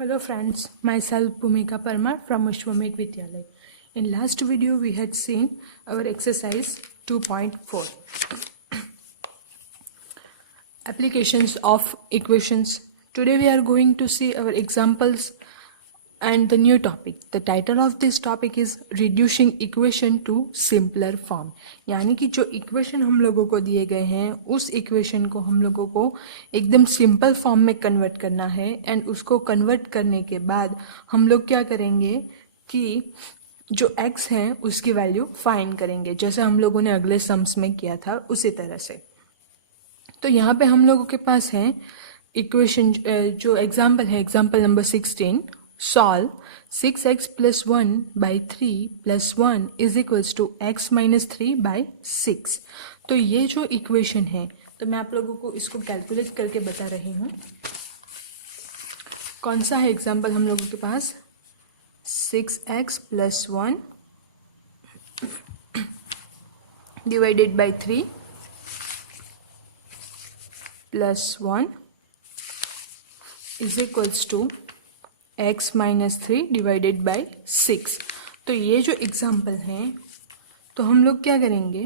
Hello friends, myself Bhumika Parmar from Ashwamedh Vidyalaya. In last video we had seen our exercise 2.4 applications of equations. Today we are going to see our examples and the new topic. The title of this topic is reducing equation to simpler form. यानी कि जो equation हम लोगों को दिए गए हैं उस इक्वेशन को हम लोगों को एकदम सिंपल फॉर्म में कन्वर्ट करना है एंड उसको कन्वर्ट करने के बाद हम लोग क्या करेंगे कि जो x है उसकी वैल्यू फाइंड करेंगे, जैसे हम लोगों ने अगले सम्स में किया था उसी तरह से। तो यहाँ पे हम लोगों के पास है इक्वेशन, जो एग्जाम्पल है example number 16, solve 6x plus 1 by 3 plus 1 is equals to x minus 3 by 6। तो ये जो इक्वेशन है, तो मैं आप लोगों को इसको कैलकुलेट करके बता रही हूँ। कौन सा है एग्जाम्पल हम लोगों के पास? 6x plus 1 divided by 3 plus 1 is equals to x minus 3 divided by 6। तो ये जो एग्जाम्पल हैं, तो हम लोग क्या करेंगे,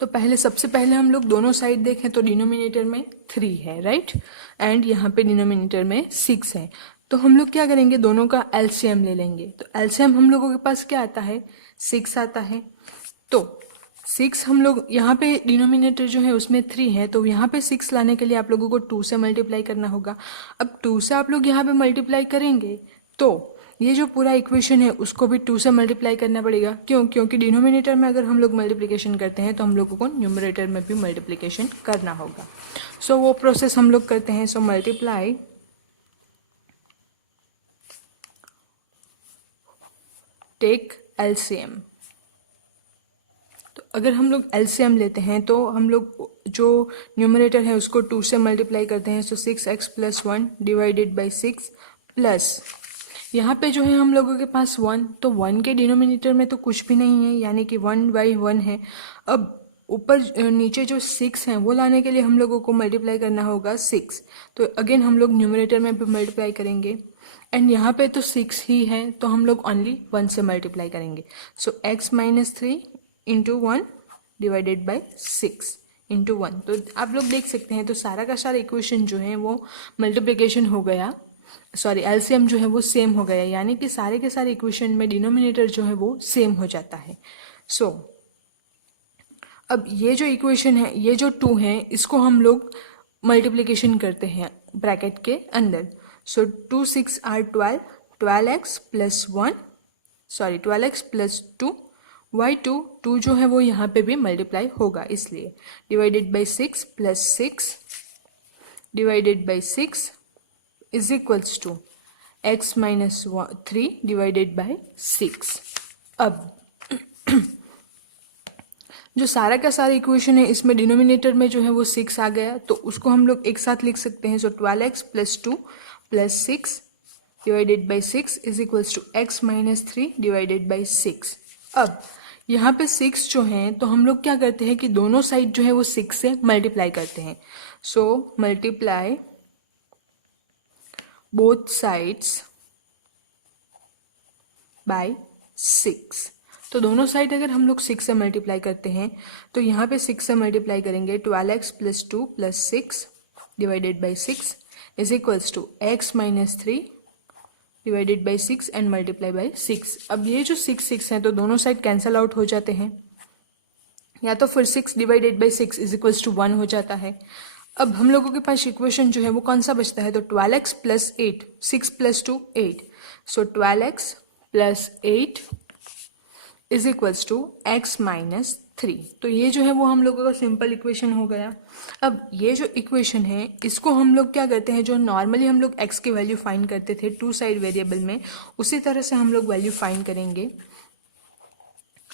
तो सबसे पहले हम लोग दोनों साइड देखें तो डिनोमिनेटर में 3 है, राइट, एंड यहाँ पे डिनोमिनेटर में 6 है। तो हम लोग क्या करेंगे, दोनों का एलसीएम ले लेंगे। तो एलसीएम हम लोगों के पास क्या आता है, 6 आता है। तो 6 हम लोग यहाँ पे डिनोमिनेटर जो है उसमें 3 है, तो यहाँ पे 6 लाने के लिए आप लोगों को 2 से मल्टीप्लाई करना होगा। अब 2 से आप लोग यहाँ पे मल्टीप्लाई करेंगे तो ये जो पूरा इक्वेशन है उसको भी 2 से मल्टीप्लाई करना पड़ेगा। क्योंकि डिनोमिनेटर में अगर हम लोग मल्टीप्लिकेशन करते हैं तो हम लोगों को न्यूमरेटर में भी मल्टीप्लिकेशन करना होगा। सो वो प्रोसेस हम लोग करते हैं। So multiply take LCM. तो अगर हम लोग एलसीएम लेते हैं तो हम लोग जो न्यूमरेटर है उसको 2 से मल्टीप्लाई करते हैं। सो 6x plus 1 divided by 6 plus यहाँ पे जो है हम लोगों के पास 1, तो 1 के डिनोमिनेटर में तो कुछ भी नहीं है, यानी कि 1 बाई 1 है। अब ऊपर नीचे जो 6 है वो लाने के लिए हम लोगों को मल्टीप्लाई करना होगा 6। तो अगेन हम लोग न्यूमरेटर में भी मल्टीप्लाई करेंगे एंड यहाँ पे तो 6 ही है, तो हम लोग ओनली 1 से मल्टीप्लाई करेंगे। सो x minus 3 into 1 divided by 6 into 1। तो आप लोग देख सकते हैं, तो सारा का सारा इक्वेशन जो है वो मल्टीप्लिकेशन हो गया, सॉरी एलसीएम जो है वो सेम हो गया, यानी कि सारे के सारे इक्वेशन में डिनोमिनेटर जो है वो सेम हो जाता है। सो अब ये जो इक्वेशन है, ये जो 2 है, इसको हम लोग मल्टीप्लिकेशन करते हैं ब्रैकेट के अंदर। So 2 6 are 12, 12x plus 1, sorry 12x plus 2 y2, 2 जो है वो यहाँ पे भी मल्टीप्लाई होगा इसलिए, divided by 6 plus 6 divided by 6 is equals to x minus 3 divided by 6। अब जो सारा का सारा इक्वेशन है इसमें डिनोमिनेटर में जो है वो 6 आ गया, तो उसको हम लोग एक साथ लिख सकते हैं। So 12x plus 2 plus 6 divided by 6 is equals to x minus 3 divided by 6। अब यहाँ पे 6 जो है, तो हम लोग क्या करते हैं कि दोनों साइड जो है वो 6 से मल्टीप्लाई करते हैं। So multiply both sides by 6। तो दोनों साइड अगर हम लोग 6 से मल्टीप्लाई करते हैं तो यहाँ पे 6 से मल्टीप्लाई करेंगे, 12x plus 2 plus 6 divided by 6 is equals to x minus 3 divided by 6 and multiply by 6। अब ये जो 6 है तो दोनों साइड कैंसल आउट हो जाते हैं, या तो फिर 6 divided by 6 is equals to 1 हो जाता है। अब हम लोगों के पास इक्वेशन जो है वो कौन सा बचता है, तो 12x प्लस 8, 6 प्लस 2 8, so 12x plus 8 is equals to x minus 3। तो ये जो है वो हम लोगों का सिंपल इक्वेशन हो गया। अब ये जो इक्वेशन है इसको हम लोग क्या करते हैं, जो नॉर्मली हम लोग x की वैल्यू फाइंड करते थे 2 साइड वेरिएबल में, उसी तरह से हम लोग वैल्यू फाइंड करेंगे।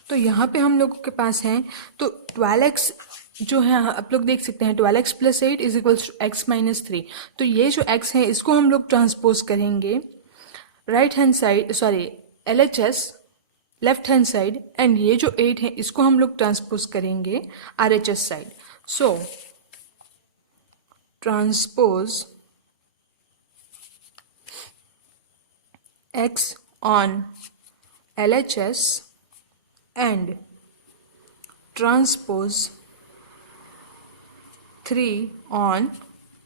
तो यहाँ पे हम लोगों के पास है, तो 12x जो है आप लोग देख सकते हैं 12x plus 8 is equals to x minus 3। तो ये जो x है इसको हम लोग ट्रांसपोज करेंगे right hand side, sorry LHS left hand side, and ये जो 8 है इसको हम लोग ट्रांसपोज करेंगे RHS side. So transpose x on LHS and transpose 3 on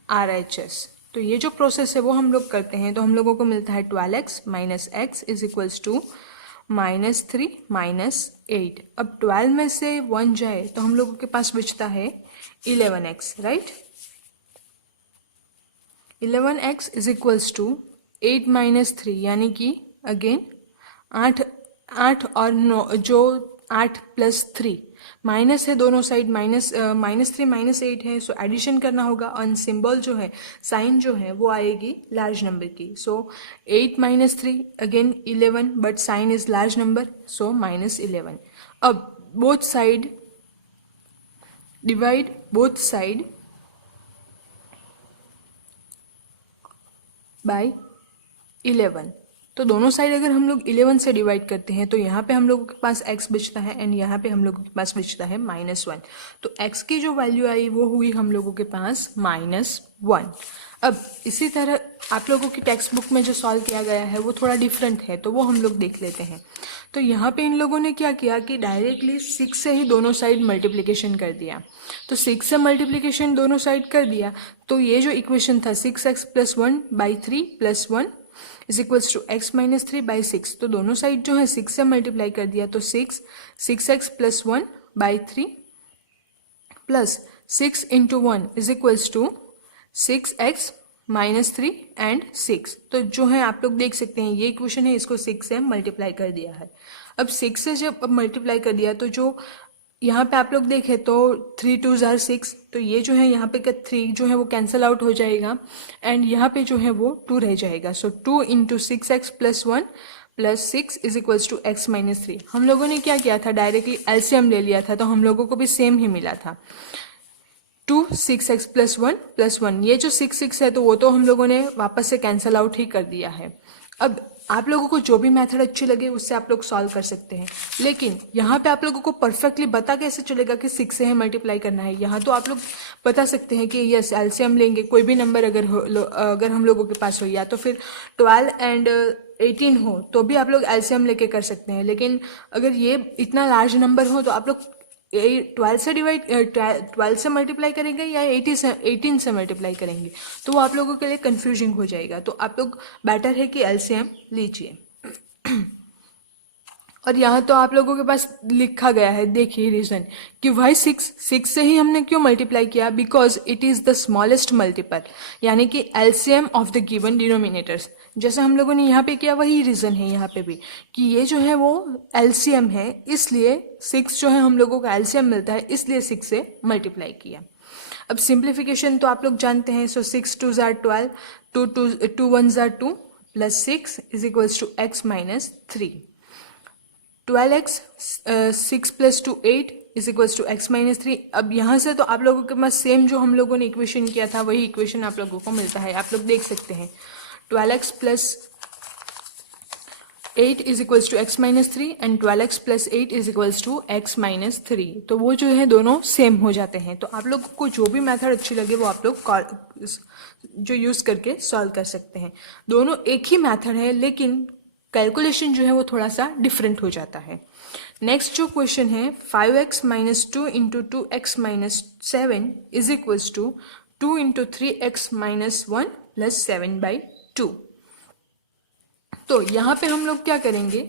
RHS। तो ये जो प्रोसेस है वो हम लोग करते हैं तो हम लोगों को मिलता है 12x minus x is equals to -3 -8। अब 12 में से 1 जाए तो हम लोगों के पास बचता है 11x, right. 11x is equals to 8 minus 3 यानी कि अगेन 8 और 9 जो 8 प्लस 3 माइनस है दोनों साइड, -3 -8 है, सो एडिशन करना होगा और सिंबल जो है, साइन जो है वो आएगी लार्ज नंबर की। So 8 minus 3 again 11 but sign is large number, so -11। अब both side divide both side by 11। तो दोनों साइड अगर हम लोग 11 से डिवाइड करते हैं तो यहाँ पे हम लोगों के पास x बचता है एंड यहाँ पे हम लोगों के पास बचता है -1। तो x की जो वैल्यू आई वो हुई हम लोगों के पास -1। अब इसी तरह आप लोगों की टेक्स्ट बुक में जो सॉल्व किया गया है वो थोड़ा डिफरेंट है, तो वो हम लोग देख लेते हैं। तो यहाँ पे इन लोगों ने क्या किया कि डायरेक्टली 6 से ही दोनों साइड मल्टीप्लिकेशन कर दिया। तो 6 से मल्टीप्लिकेशन दोनों साइड कर दिया तो ये जो इक्वेशन था 6x + 1 / 3 + 1 is equals to x - 3 / 6। तो दोनों साइड जो है 6 से मल्टीप्लाई कर दिया तो 6x + 1 / 3 plus 6 × 1 is equals to 6x - 3 and 6। तो जो है आप लोग देख सकते हैं ये इक्वेशन है, इसको 6 से मल्टीप्लाई कर दिया है। अब 6 से जब मल्टीप्लाई कर दिया तो जो यहाँ पे आप लोग देखें तो 3 × 2 = 6, तो ये जो है यहाँ पे का 3 जो है वो कैंसिल आउट हो जाएगा एंड यहाँ पे जो है वो 2 रह जाएगा। So 2 × 6x + 1 + 6 is equals to x - 3। हम लोगों ने क्या किया था, डायरेक्टली एलसीएम ले लिया था, तो हम लोगों को भी सेम ही मिला था 2 6x + 1 + 1। ये जो 6 है तो वो तो हम लोगों ने वापस से कैंसिल आउट ही कर दिया है। अब आप लोगों को जो भी मेथड अच्छी लगे उससे आप लोग सॉल्व कर सकते हैं, लेकिन यहाँ पे आप लोगों को परफेक्टली पता कैसे चलेगा कि 6 से है मल्टीप्लाई करना है। यहाँ तो आप लोग बता सकते हैं कि यस एलसीएम लेंगे, कोई भी नंबर अगर हम लोगों के पास हो, या तो फिर 12 एंड 18 हो तो भी आप लोग एलसीएम लेके कर सकते हैं। लेकिन अगर ये इतना लार्ज नंबर हो तो आप लोग 12 से मल्टीप्लाई करेंगे या 18 से मल्टीप्लाई करेंगे, तो वो आप लोगों के लिए कंफ्यूजिंग हो जाएगा। तो आप लोग बेटर है कि एलसीएम लीजिए। और यहाँ तो आप लोगों के पास लिखा गया है, देखिए रीजन कि वाई 6 से ही हमने क्यों मल्टीप्लाई किया, because it is the smallest multiple, यानी कि LCM of the given denominators. जैसे हम लोगों ने यहाँ पे किया वही रीजन है यहाँ पे भी कि ये जो है वो एलसीएम है, इसलिए 6 जो है हम लोगों का एलसीएम मिलता है, इसलिए 6 से मल्टीप्लाई किया। अब सिंप्लीफिकेशन तो आप लोग जानते हैं, सो 6 × 2 = 12, 2 1 = 2 + 6 is equals to x - 3। 12x 6 + 2 8 is equals to x - 3। अब यहाँ से तो आप लोगों के पास सेम जो हम लोगों ने इक्वेशन किया था वही इक्वेशन आप लोगों को मिलता है, आप लोग देख सकते हैं 12x + 8 is equals to x - 3 and 12x + 8 is equals to x - 3। तो वो जो है दोनों सेम हो जाते हैं। तो आप लोगों को जो भी मेथड अच्छी लगे वो आप लोग जो यूज करके सॉल्व कर सकते हैं। दोनों एक ही मेथड है लेकिन कैलकुलेशन जो है वो थोड़ा सा डिफरेंट हो जाता है। नेक्स्ट जो क्वेश्चन है 5x - 2 × 2x - 7 is equals to 2 × 3x - 1 + 7/2। तो यहाँ पे हम लोग क्या करेंगे,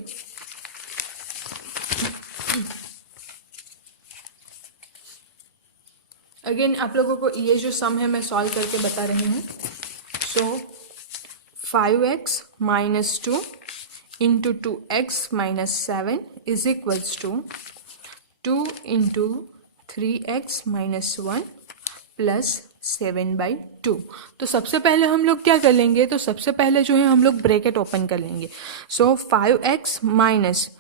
अगेन आप लोगों को ये जो सम है मैं सॉल्व करके बता रही हूँ। So 5x - 2 × 2x - 7 is equals to 2 × 3x - 1 + 7/2। तो सबसे पहले हम लोग क्या कर लेंगे, तो सबसे पहले जो है हम लोग ब्रैकेट ओपन कर लेंगे। सो 5x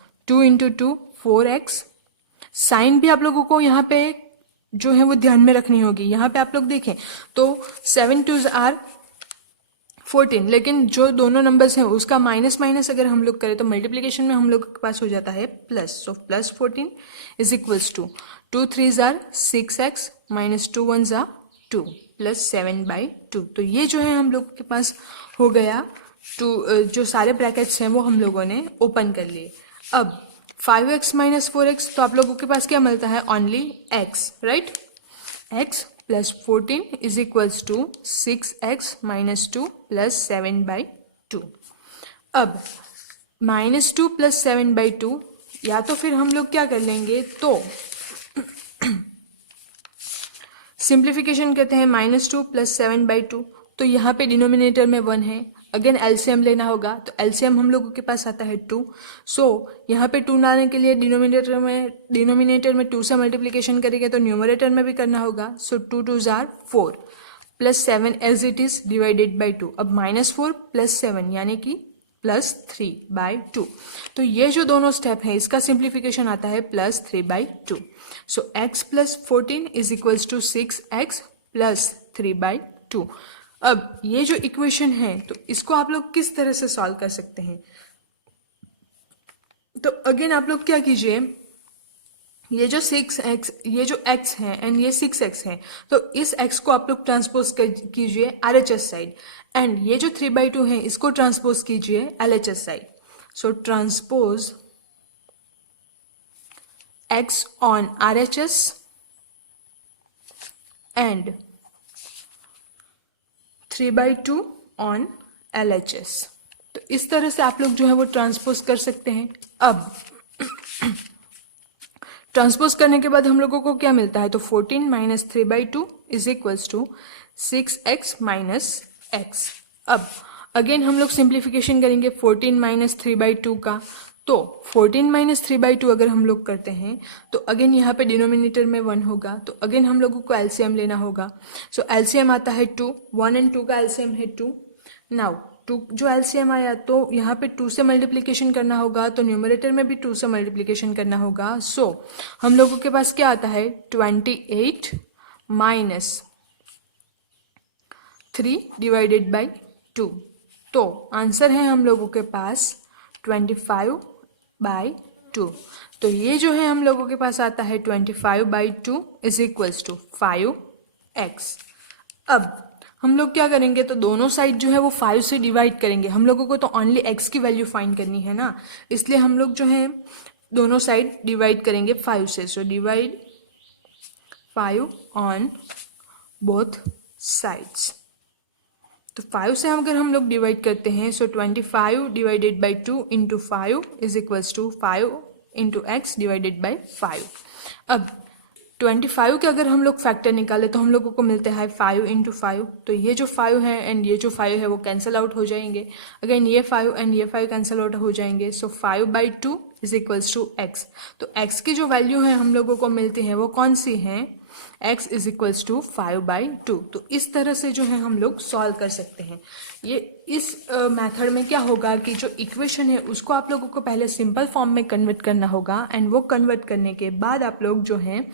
- 2 × 2 4x। साइन भी आप लोगों को यहाँ पे जो है वो ध्यान में रखनी होगी। यहाँ पे आप लोग देखें तो 7 2s are 14, लेकिन जो दोनों नंबर्स हैं उसका माइनस माइनस अगर हम लोग करें तो मल्टीप्लिकेशन में हम लोग के पास हो जाता है plus. So +14 is equals to 2 3s are 6x - 2 1s are 2 + 7/2। तो ये जो है हम लोग के पास हो गया जो सारे ब्रैकेट्स हैं वो हम लोगों ने ओपन कर लिए। अब 5x माइनस 4x, तो आप लोगों के पास क्या मिलता है, only x, right. x plus 14 is equals to 6x minus 2 plus 7/2। अब -2 प्लस 7/2, या तो फिर हम लोग क्या कर लेंगे, तो सिंप्लीफिकेशन करते हैं, -2 प्लस 7/2, तो यहाँ पे डिनोमिनेटर में 1 है, अगेन एलसीएम लेना होगा, तो एलसीएम हम लोगों के पास आता है 2। सो यहाँ पे 2 लाने के लिए डिनोमिनेटर में 2 से मल्टीप्लिकेशन करेंगे तो न्यूमरेटर में भी करना होगा। So 2 2s are 4 plus 7 as it is divided by 2। अब -4 प्लस 7 यानी कि +3/2। तो ये जो दोनों स्टेप है इसका सिंप्लीफिकेशन आता है +3/2। So x plus 14 is equals to 6x plus 3/2। अब ये जो इक्वेशन है तो इसको आप लोग किस तरह से सॉल्व कर सकते हैं, तो अगेन आप लोग क्या कीजिए, ये जो 6x, ये जो x है एंड ये 6x है, तो इस x को आप लोग ट्रांसपोज कीजिए RHS साइड, एंड ये जो 3/2 है इसको ट्रांसपोज कीजिए LHS side. So transpose x on RHS and 3/2 on LHS। तो इस तरह से आप लोग जो है वो ट्रांसपोज कर सकते हैं। अब ट्रांसपोज करने के बाद हम लोगों को क्या मिलता है, तो 14 minus 3/2 is equals to 6x minus x। अब अगेन हम लोग सिंप्लीफिकेशन करेंगे 14 माइनस 3/2 का, तो 14 माइनस 3/2 अगर हम लोग करते हैं तो अगेन यहाँ पे डिनोमिनेटर में 1 होगा, तो अगेन हम लोगों को एलसीएम लेना होगा। सो एलसीएम आता है 2, 1 एंड 2 का एलसीएम है 2। नाउ 2 जो एलसीएम आया तो यहाँ पे 2 से मल्टीप्लिकेशन करना होगा, तो न्यूमरेटर में भी 2 से मल्टीप्लिकेशन करना होगा। सो हम लोगों के पास क्या आता है, 28 माइनस 3 डिवाइडेड बाई 2। तो आंसर है हम लोगों के पास 25/2। तो ये जो है हम लोगों के पास आता है 25/2 इज इक्वल्स टू 5x। अब हम लोग क्या करेंगे, तो दोनों साइड जो है वो 5 से डिवाइड करेंगे, हम लोगों को तो ओनली x की वैल्यू फाइंड करनी है ना, इसलिए हम लोग जो है दोनों साइड डिवाइड करेंगे 5 से। So divide 5 on both sides. तो 5 से अगर हम लोग डिवाइड करते हैं, so 25 divided by 2 into 5 is equals to 5 into x divided by 5। अब 25 के अगर हम लोग फैक्टर निकाले तो हम लोगों को मिलते हैं 5 इंटू 5। तो ये जो 5 है एंड ये जो 5 है वो कैंसिल आउट हो जाएंगे, अगेन ये 5 एंड ये 5 कैंसिल आउट हो जाएंगे। सो 5/2 इज इक्वल्स टू एक्स। तो एक्स की जो वैल्यू है हम लोगों को मिलती है वो कौन सी है, x इज इक्वल्स टू 5/2। तो इस तरह से जो है हम लोग सॉल्व कर सकते हैं। ये इस मेथड में क्या होगा कि जो इक्वेशन है उसको आप लोगों को पहले सिंपल फॉर्म में कन्वर्ट करना होगा, एंड वो कन्वर्ट करने के बाद आप लोग जो है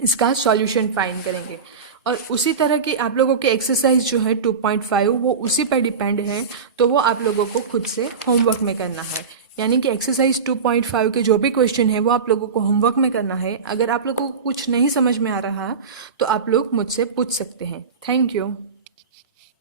इसका सॉल्यूशन फाइंड करेंगे। और उसी तरह की आप लोगों की एक्सरसाइज जो है 2.5 वो उसी पर डिपेंड है, तो वो आप लोगों को खुद से होमवर्क में करना है। यानी कि एक्सरसाइज 2.5 के जो भी क्वेश्चन है वो आप लोगों को होमवर्क में करना है। अगर आप लोगों को कुछ नहीं समझ में आ रहा तो आप लोग मुझसे पूछ सकते हैं। Thank you.